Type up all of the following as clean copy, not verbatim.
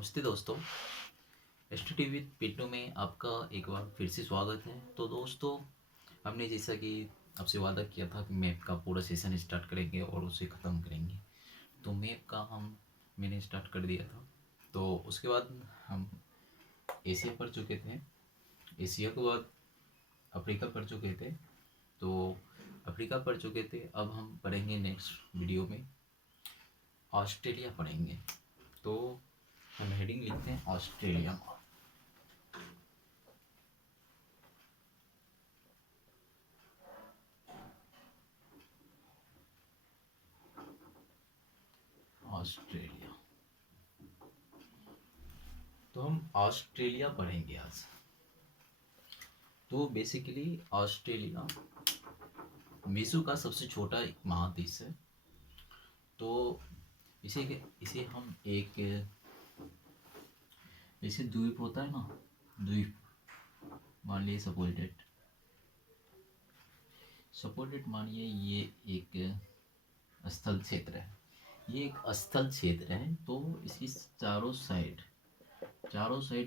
नमस्ते दोस्तों। STD with पिट्टू में आपका एक बार फिर से स्वागत है। तो दोस्तों, हमने जैसा कि आपसे वादा किया था कि मैप का पूरा सेशन स्टार्ट करेंगे और उसे ख़त्म करेंगे। तो मैप का मैंने स्टार्ट कर दिया था। तो उसके बाद हम एशिया पढ़ चुके थे। एशिया के बाद अफ्रीका पढ़ चुके थे। तो अफ्रीका पढ़ चुके थे। अब हम पढ़ेंगे नेक्स्ट वीडियो में ऑस्ट्रेलिया पढ़ेंगे। तो हम हेडिंग लिखते हैं ऑस्ट्रेलिया। ऑस्ट्रेलिया। तो हम ऑस्ट्रेलिया पढ़ेंगे आज। तो बेसिकली ऑस्ट्रेलिया विश्व का सबसे छोटा एक महादेश है। तो इसे हम एक जैसे द्वीप होता है ना, द्वीप मान लिए सपोर्टेड मानिए ये एक स्थल क्षेत्र है। ये एक स्थल क्षेत्र है। तो इसकी चारों साइड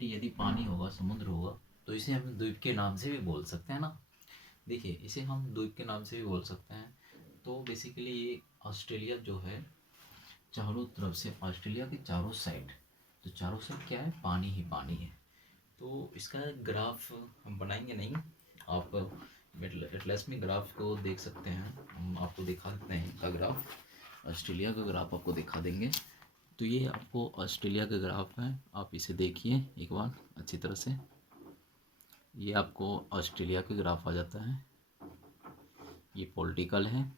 यदि पानी होगा, समुद्र होगा, तो इसे हम द्वीप के नाम से भी बोल सकते हैं ना। देखिए, इसे हम द्वीप के नाम से भी बोल सकते हैं। तो बेसिकली ये ऑस्ट्रेलिया जो है, चारों तरफ से ऑस्ट्रेलिया के चारों साइड, तो चारों साइड क्या है, पानी ही पानी है। तो इसका ग्राफ हम बनाएंगे नहीं, आप एटलस में ग्राफ को देख सकते हैं। हम आपको दिखा देते हैं इसका ग्राफ, ऑस्ट्रेलिया का ग्राफ आपको दिखा देंगे। तो ये आपको ऑस्ट्रेलिया का ग्राफ है, आप इसे देखिए एक बार अच्छी तरह से। ये आपको ऑस्ट्रेलिया का ग्राफ आ जाता है। ये पॉलिटिकल है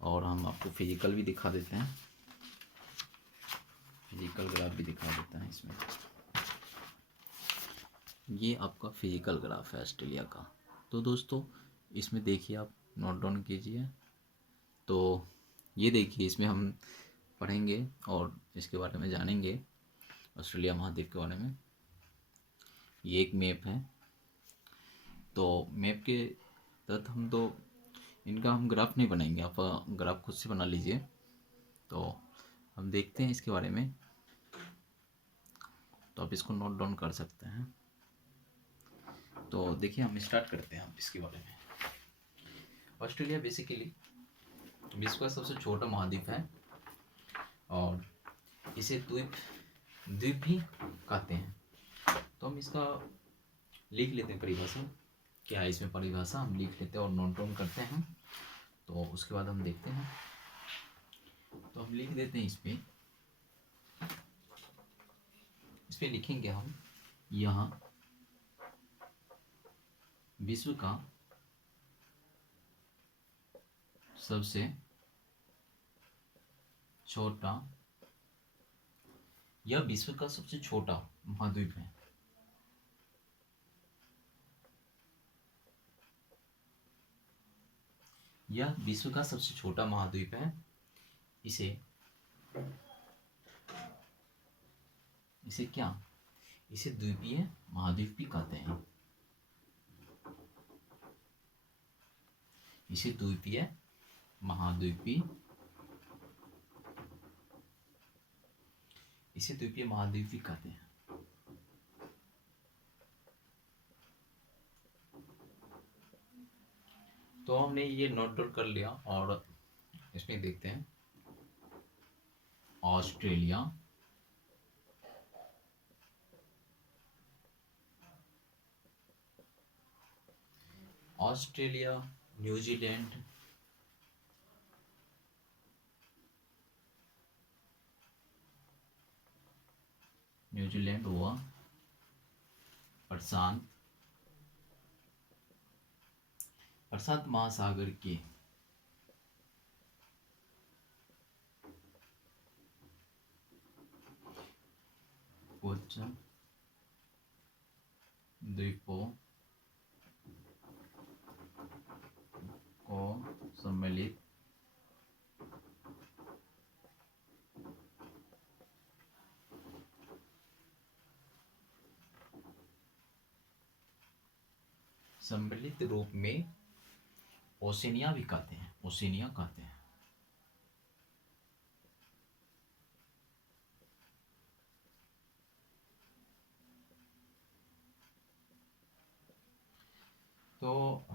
और हम आपको फिजिकल भी दिखा देते हैं। फिजिकल ग्राफ भी दिखा देते हैं इसमें। ये आपका फिजिकल ग्राफ है ऑस्ट्रेलिया का। तो दोस्तों, इसमें देखिए, आप नोट डाउन कीजिए। तो ये देखिए, इसमें हम पढ़ेंगे और इसके बारे में जानेंगे, ऑस्ट्रेलिया महाद्वीप के बारे में। ये एक मैप है। तो मैप के तहत इनका हम ग्राफ नहीं बनाएंगे, आप ग्राफ खुद से बना लीजिए। तो हम देखते हैं इसके बारे में। तो आप इसको नोट डाउन कर सकते हैं। तो देखिए, हम स्टार्ट करते हैं अब इसके बारे में। ऑस्ट्रेलिया बेसिकली विश्व का सबसे छोटा महाद्वीप है और इसे द्वीप भी कहते हैं। तो हम इसका लिख लेते हैं परिभाषा। क्या है इसमें परिभाषा, हम लिख लेते हैं और नोट डाउन करते हैं। तो उसके बाद हम देखते हैं। तो हम लिख देते हैं इस पे लिखेंगे हम, यहाँ विश्व का सबसे छोटा, यह विश्व का सबसे छोटा महाद्वीप है। यह विश्व का सबसे छोटा महाद्वीप है। इसे क्या, इसे द्वीपीय महाद्वीप भी कहते हैं। इसे द्वीपीय महाद्वीप भी कहते हैं। तो हमने ये नोट डाउन कर लिया और इसमें देखते हैं ऑस्ट्रेलिया न्यूजीलैंड, हुआ प्रशांत महासागर के कुछ द्वीपों को सम्मिलित रूप में ओशिनिया भी कहते हैं।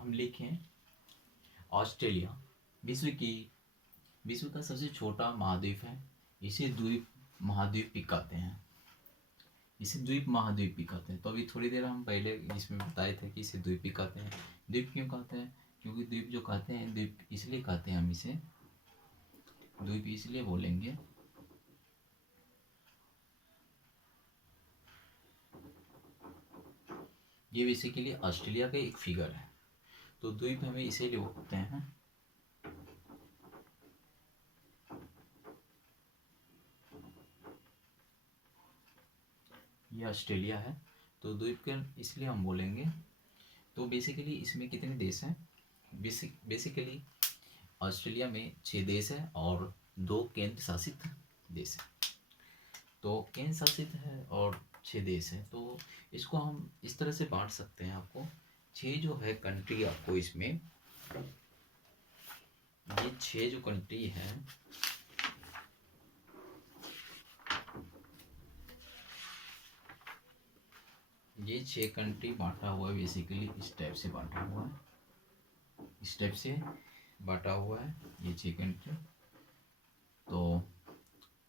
हम लिखें ऑस्ट्रेलिया विश्व का सबसे छोटा महाद्वीप है। इसे द्वीप महाद्वीप भी कहते हैं, इसे द्वीप महाद्वीप भी कहते हैं। तो अभी थोड़ी देर हम पहले इसमें बताए थे कि इसे द्वीप भी कहते हैं। द्वीप क्यों कहते हैं? क्योंकि द्वीप जो कहते हैं, द्वीप इसलिए कहते हैं, हम इसे द्वीप इसलिए बोलेंगे ये बेसिकली ऑस्ट्रेलिया का एक फिगर है। तो द्वीप हमें इसीलिए बोलते हैं। ये ऑस्ट्रेलिया है, तो द्वीप के इसलिए हम बोलेंगे। तो बेसिकली इसमें कितने देश हैं? बेसिकली ऑस्ट्रेलिया में 6 देश है और 2 केंद्र शासित देश है। तो केंद्र शासित है और 6 देश है, तो इसको हम इस तरह से बांट सकते हैं। आपको 6 जो है कंट्री, आपको इसमें ये 6 जो कंट्री है, ये 6 कंट्री बांटा हुआ है। बेसिकली इस टाइप से बांटा हुआ है, इस टाइप से बांटा हुआ है ये 6 कंट्री। तो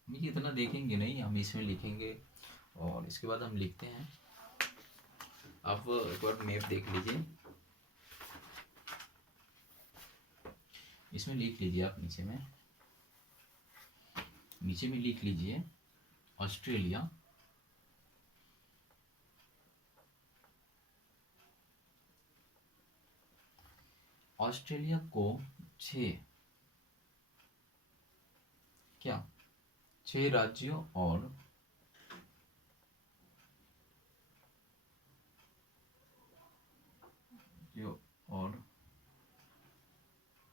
ये इतना देखेंगे नहीं, हम इसमें लिखेंगे और इसके बाद हम लिखते हैं। आप एक बार मैप देख लीजिए, इसमें लिख लीजिए आप नीचे में लिख लीजिए ऑस्ट्रेलिया। ऑस्ट्रेलिया को 6 राज्यों और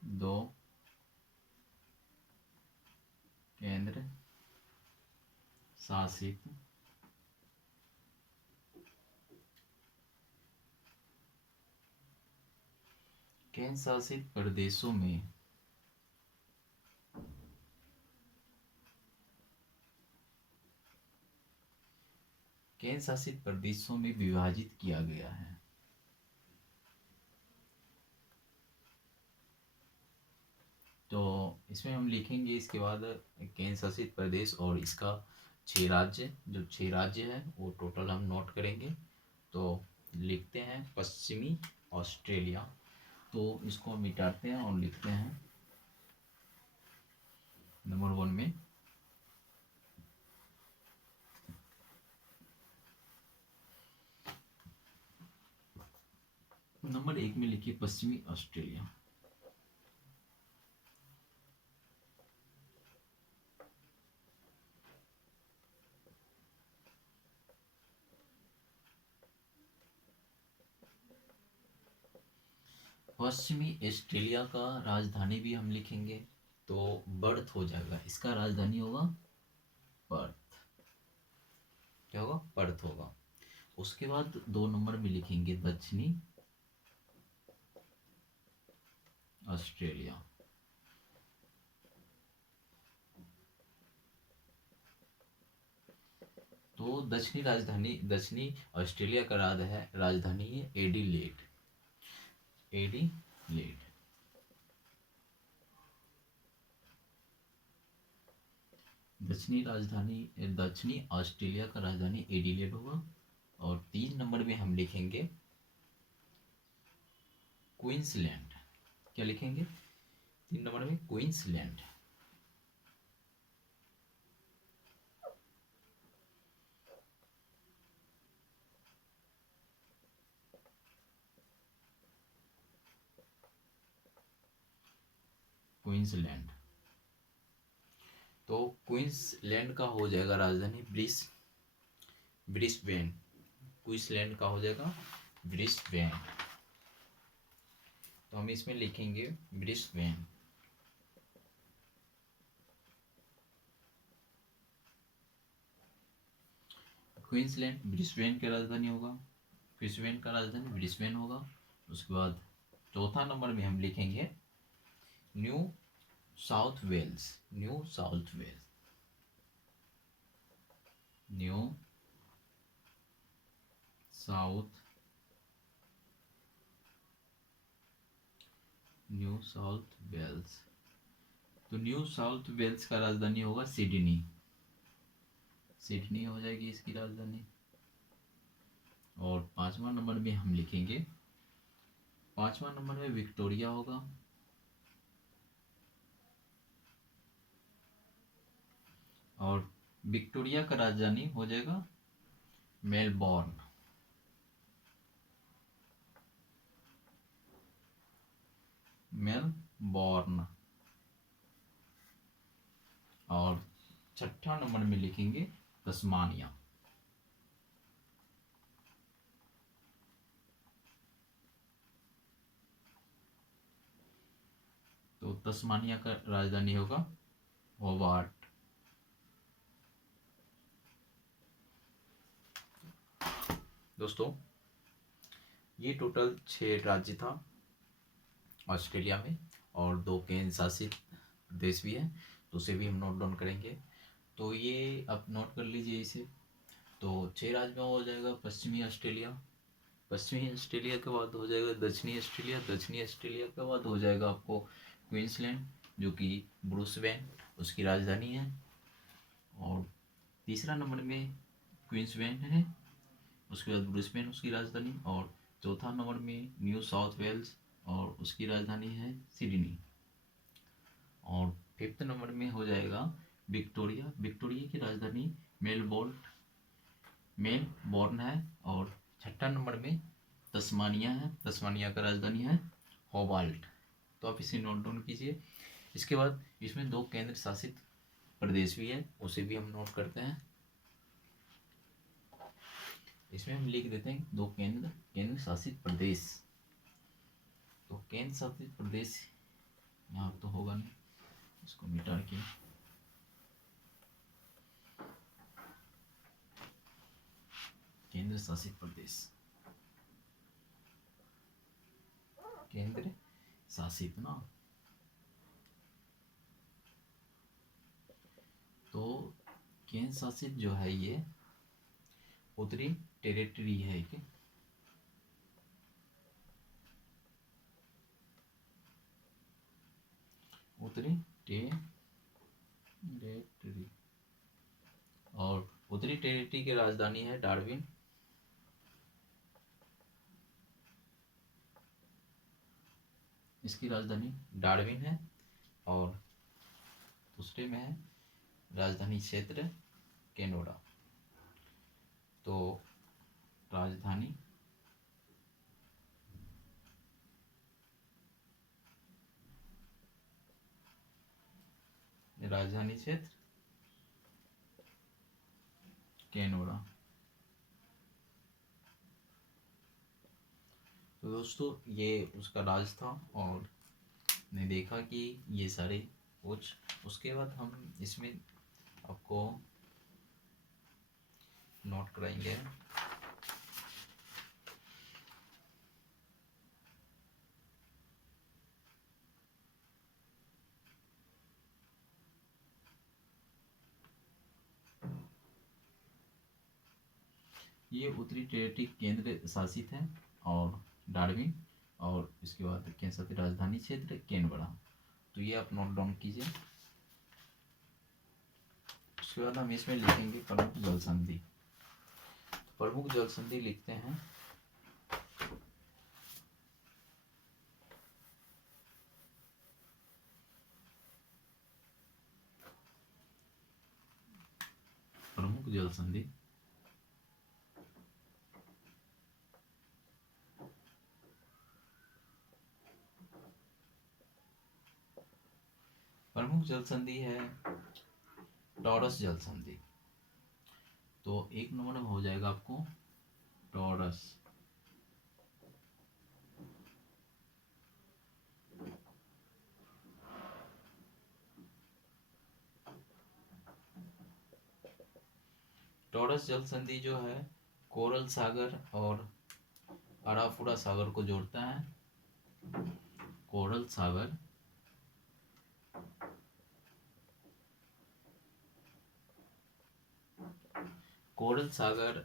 2 केंद्र शासित प्रदेशों में विभाजित किया गया है। तो इसमें हम लिखेंगे इसके बाद केंद्र शासित प्रदेश और इसका 6 राज्य, जो 6 राज्य है वो टोटल हम नोट करेंगे। तो लिखते हैं पश्चिमी ऑस्ट्रेलिया। तो इसको हम मिटाते हैं और लिखते हैं नंबर 1 में नंबर 1 में लिखिए पश्चिमी ऑस्ट्रेलिया। पश्चिमी ऑस्ट्रेलिया का राजधानी भी हम लिखेंगे, तो पर्थ हो जाएगा। इसका राजधानी होगा पर्थ। क्या होगा? पर्थ होगा। उसके बाद 2 नंबर में लिखेंगे दक्षिणी ऑस्ट्रेलिया। तो दक्षिणी ऑस्ट्रेलिया का राजधानी है एडिलेड। दक्षिणी ऑस्ट्रेलिया का राजधानी एडिलेड होगा। और 3 नंबर में हम लिखेंगे क्वींसलैंड। क्या लिखेंगे 3 नंबर में? क्वींसलैंड। क्वींसलैंड। तो क्वींसलैंड का हो जाएगा राजधानी ब्रिस्बेन। क्वींसलैंड का हो जाएगा ब्रिस्बेन। तो हम इसमें लिखेंगे ब्रिस्बेन। क्वींसलैंड ब्रिस्बेन की राजधानी होगा, क्वींसलैंड का राजधानी ब्रिस्बेन होगा। उसके बाद 4था नंबर में हम लिखेंगे New South Wales. New South New South Wales. तो न्यू साउथ वेल्स का राजधानी होगा सिडनी। सिडनी हो जाएगी इसकी राजधानी। और 5वां नंबर में हम लिखेंगे, 5वां नंबर में विक्टोरिया होगा। और विक्टोरिया का राजधानी हो जाएगा मेलबोर्न। मेलबोर्न। और 6ठा नंबर में लिखेंगे तस्मानिया। तो तस्मानिया का राजधानी होगा होबार्ट। दोस्तों, ये टोटल 6 राज्य था ऑस्ट्रेलिया में, और 2 केंद्र शासित प्रदेश भी है, तो उसे भी हम नोट डाउन करेंगे। तो ये आप नोट कर लीजिए इसे। तो 6 राज्य में हो जाएगा पश्चिमी ऑस्ट्रेलिया। पश्चिमी ऑस्ट्रेलिया के बाद हो जाएगा दक्षिणी ऑस्ट्रेलिया। दक्षिणी ऑस्ट्रेलिया के बाद हो जाएगा आपको क्वींसलैंड, जो कि ब्रिस्बेन उसकी राजधानी है। और तीसरा नंबर में क्वींसलैंड है, उसके बाद ब्रिस्बेन उसकी राजधानी। और चौथा नंबर में न्यू साउथ वेल्स और उसकी राजधानी है सिडनी। और 5th नंबर में हो जाएगा विक्टोरिया। विक्टोरिया की राजधानी मेलबोर्न है। और 6ठा नंबर में तस्मानिया है। तस्मानिया का राजधानी है होबार्ट। तो आप इसे नोट डाउन कीजिए। इसके बाद इसमें 2 केंद्र शासित प्रदेश भी है, उसे भी हम नोट करते हैं। इसमें हम लिख देते हैं 2 केंद्र शासित प्रदेश। तो केंद्र शासित प्रदेश यहाँ तो होगा नहीं, इसको मिटा के केंद्र शासित प्रदेश, केंद्र शासित ना। तो केंद्र शासित जो है ये उत्तरी टेरिटरी है कि उत्तरी टेरिटरी। और उत्तरी टेरिटरी की राजधानी है डार्विन। इसकी राजधानी डार्विन है। और दूसरे में है राजधानी क्षेत्र कैनोडा। तो राजधानी क्षेत्र कैनोडा। तो दोस्तों, ये उसका राज था, और ने देखा कि ये सारे कुछ, उसके बाद हम इसमें आपको नोट कराएंगे ये उत्तरी टेरिटरी केंद्र शासित है और डार्विन, और इसके बाद केंद्र शासित राजधानी क्षेत्र कैनबरा। तो ये आप नोट डाउन कीजिए। उसके बाद हम इसमें लिखेंगे प्रमुख जल संधि। प्रमुख जल संधि लिखते हैं प्रमुख जल संधि। प्रमुख जल संधि है टॉरस जल संधि। तो 1 नंबर में हो जाएगा आपको टॉरस। टॉरस जल संधि जो है कोरल सागर और अराफुरा सागर को जोड़ता है। कोरल सागर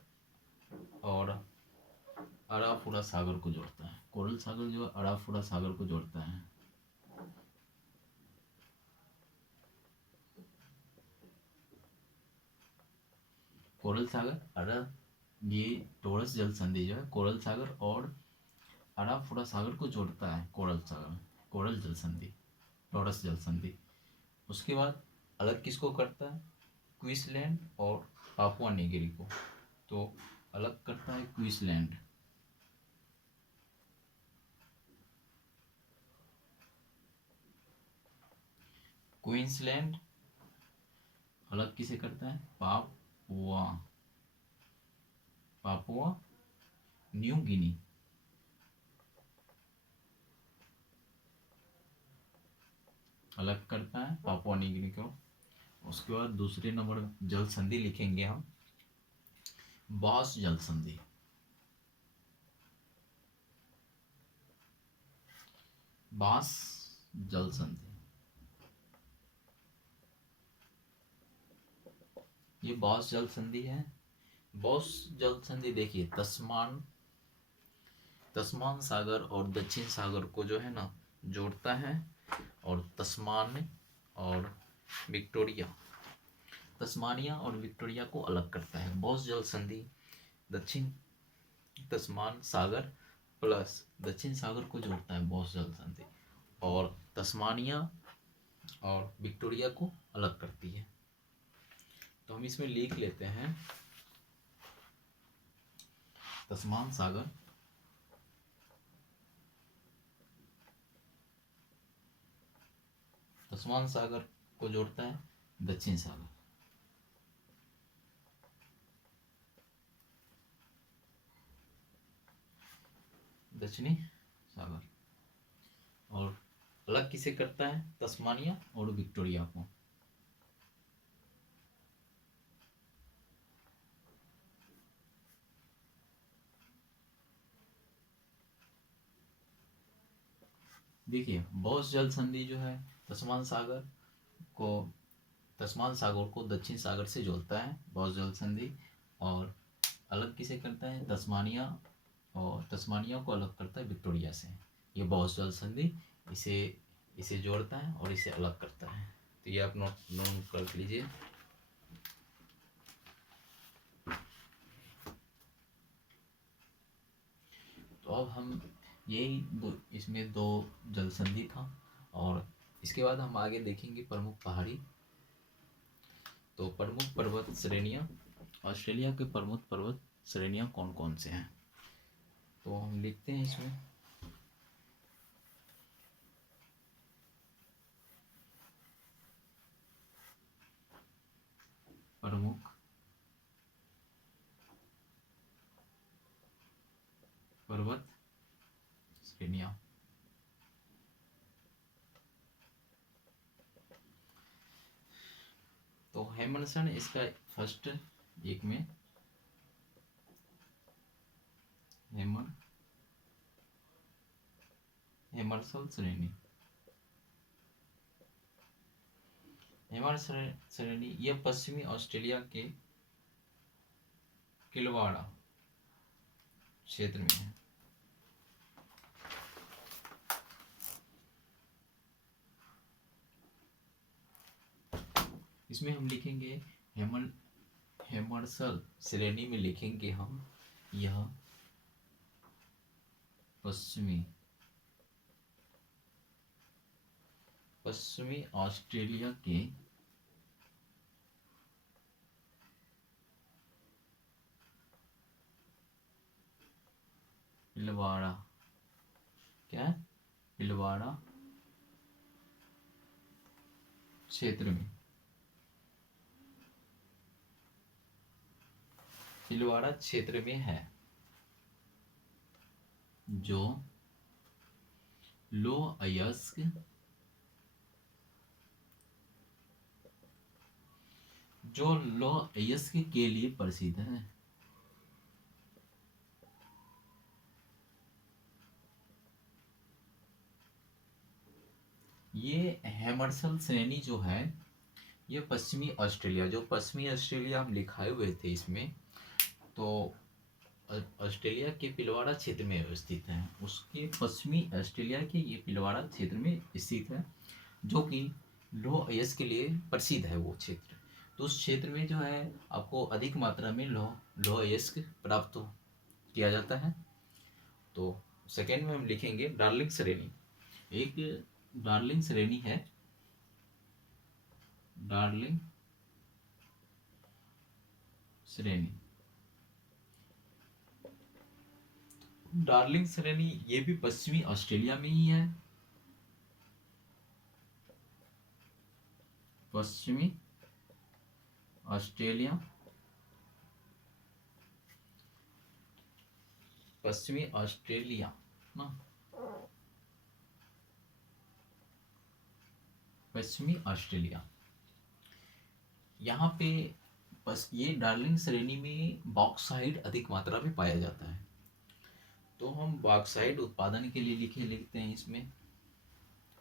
और अराफुरा सागर को जोड़ता है। कोरल सागर जो अराफुरा सागर को जोड़ता है। कोरल सागर अरब, ये टॉरस जल संधि जो है कोरल सागर और अराफोरा सागर को जोड़ता है। कोरल सागर, कोरल जल संधि, टॉरस जल संधि। उसके बाद अलग किसको करता है? क्वींसलैंड और पापुआ न्यूगिनी को। तो अलग करता है क्वींसलैंड, क्वींसलैंड अलग किसे करता है? पापुआ, पापुआ न्यू गिनी, अलग करता है पापुआ न्यू गिनी को। उसके बाद दूसरे नंबर जल संधि लिखेंगे हम बॉस जल संधि, बास जल संधि। ये बॉस जल संधि है। बॉस जल संधि देखिए तस्मान सागर और दक्षिण सागर को जो है ना जोड़ता है, और तस्मान और विक्टोरिया, तस्मानिया और विक्टोरिया को अलग करता है। बॉस जल संधि दक्षिण तस्मान सागर प्लस दक्षिण सागर को जोड़ता है बॉस जल संधि, और तस्मानिया और विक्टोरिया को अलग करती है। तो हम इसमें लिख लेते हैं तस्मान सागर तस्मान सागर को जोड़ता है दक्षिण सागर, दक्षिणी सागर, और अलग किसे करता है? तस्मानिया और विक्टोरिया को। देखिए बॉस जल संधि जो है तस्मान सागर को दक्षिण सागर से जोड़ता है बॉस जल संधि, और अलग किसे करता है? तस्मानिया, और तस्मानिया को अलग करता है विक्टोरिया से। ये बॉस जल संधि इसे जोड़ता है और इसे अलग करता है। तो ये आप नोट कर लीजिए। तो अब हम इसमें दो जल संधि था, और इसके बाद हम आगे देखेंगे प्रमुख पहाड़ी। तो प्रमुख पर्वत श्रेणियाँ, ऑस्ट्रेलिया के प्रमुख पर्वत श्रेणियाँ कौन कौन से हैं? तो हम लिखते हैं इसमें प्रमुख पर्वत श्रेणियाँ। तो हेमनसन इसका फर्स्ट एक में हेमरसल श्रेणी, हेमरसल श्रेणी यह पश्चिमी ऑस्ट्रेलिया के किलवाड़ा क्षेत्र में है। इसमें हम लिखेंगे हेमरसल श्रेणी में लिखेंगे हम यह पश्चिमी ऑस्ट्रेलिया के पिलवाड़ा, क्या है? पिलवाड़ा क्षेत्र में, पिलवाड़ा क्षेत्र में है, जो लो अयस्क के लिए प्रसिद्ध है। ये हेमरसल श्रेणी जो है ये पश्चिमी ऑस्ट्रेलिया, जो पश्चिमी ऑस्ट्रेलिया हम लिखाए हुए थे इसमें, तो ऑस्ट्रेलिया के पिलवाड़ा क्षेत्र में स्थित है। उसके पश्चिमी ऑस्ट्रेलिया के ये पिलवाड़ा क्षेत्र में स्थित है, जो कि लो अयस्क के लिए प्रसिद्ध है वो क्षेत्र। तो उस क्षेत्र में जो है आपको अधिक मात्रा में लौह अयस्क प्राप्त किया जाता है। तो सेकेंड में हम लिखेंगे डार्लिंग श्रेणी। एक डार्लिंग श्रेणी है, डार्लिंग श्रेणी। डार्लिंग श्रेणी ये भी पश्चिमी ऑस्ट्रेलिया में ही है, पश्चिमी ऑस्ट्रेलिया, पश्चिमी ऑस्ट्रेलिया ना, पश्चिमी ऑस्ट्रेलिया। यहाँ पे बस ये डार्लिंग श्रेणी में बॉक्साइट अधिक मात्रा में पाया जाता है। तो हम बॉक्साइट उत्पादन के लिए लिखते हैं इसमें,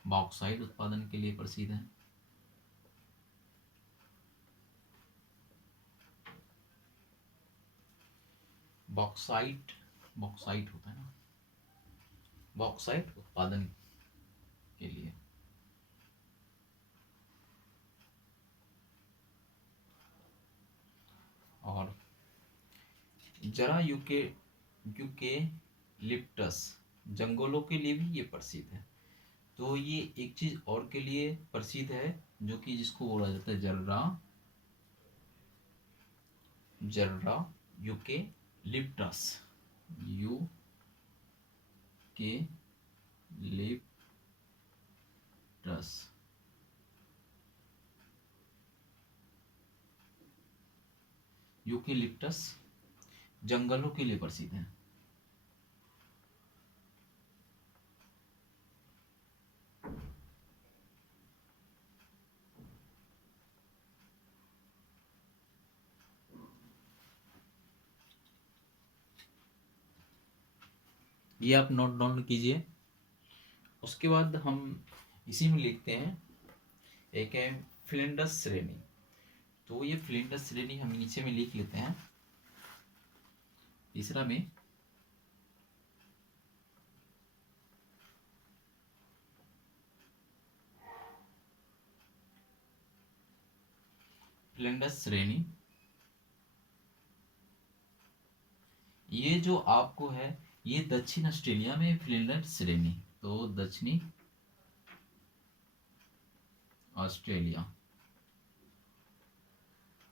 बॉक्साइट उत्पादन के लिए प्रसिद्ध है। बॉक्साइट होता है ना, बॉक्साइट उत्पादन के लिए। और जरा यूकेलिप्टस जंगलों के लिए भी ये प्रसिद्ध है। तो ये एक चीज और के लिए प्रसिद्ध है, जो कि जिसको बोला जाता है जर्रा यूकेलिप्टस, यूकेलिप्टस जंगलों के लिए प्रसिद्ध है। ये आप नोट डाउन कीजिए। उसके बाद हम इसी में लिखते हैं, एक है फ्लिंडस श्रेणी। तो ये फ्लिंडस श्रेणी हम नीचे में लिख लेते हैं। तीसरा में फ्लिंडस श्रेणी, ये जो आपको है ये दक्षिण ऑस्ट्रेलिया में फ्लिंडस श्रेणी। तो दक्षिणी ऑस्ट्रेलिया,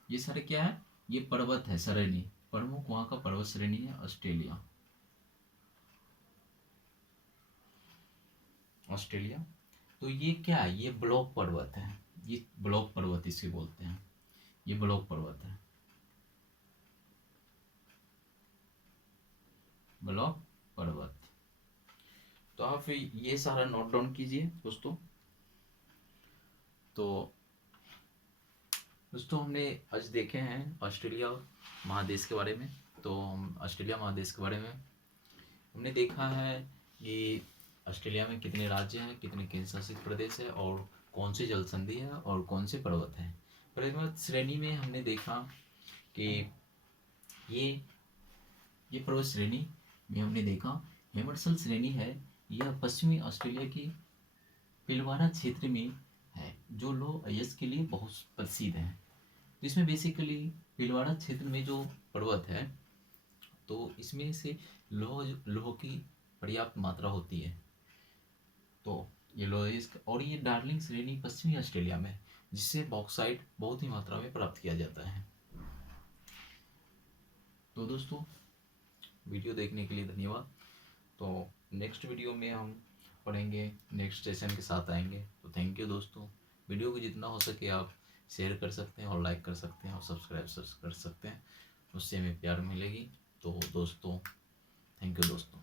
ये सारे क्या है, ये पर्वत है श्रेणी, प्रमुख वहां का पर्वत श्रेणी है ऑस्ट्रेलिया। तो ये क्या है, ये ब्लॉक पर्वत है, ये ब्लॉक पर्वत इसे बोलते हैं, ये ब्लॉक पर्वत है, ब्लॉक पर्वत। तो आप ये सारा नोट डाउन कीजिए दोस्तों। तो दोस्तों हमने आज देखे हैं ऑस्ट्रेलिया महादेश के बारे में। तो हम ऑस्ट्रेलिया महादेश के बारे में हमने देखा है कि ऑस्ट्रेलिया में कितने राज्य हैं, कितने केंद्र शासित प्रदेश है, और कौन सी जल संधि है, और कौन से पर्वत हैं। पर्वत श्रेणी में हमने देखा कि ये पर्वत श्रेणी में हमने देखा हेमरसल श्रेणी है, यह पश्चिमी ऑस्ट्रेलिया की पिलवारा क्षेत्र में है, जो लौह अयस्क के लिए बहुत प्रसिद्ध है। इसमें बेसिकली पिलवाड़ा क्षेत्र में जो पर्वत है, तो इसमें से लोह की पर्याप्त मात्रा होती है। तो ये लौह अयस्क, और ये डार्लिंग श्रेणी पश्चिमी ऑस्ट्रेलिया में, जिससे बॉक्साइट बहुत ही मात्रा में प्राप्त किया जाता है। तो दोस्तों वीडियो देखने के लिए धन्यवाद। तो नेक्स्ट वीडियो में हम पढ़ेंगे, नेक्स्ट सेशन के साथ आएंगे। तो थैंक यू दोस्तों। वीडियो को जितना हो सके आप शेयर कर सकते हैं, और लाइक कर सकते हैं, और सब्सक्राइब कर सकते हैं, उससे हमें प्यार मिलेगी। तो दोस्तों थैंक यू दोस्तों।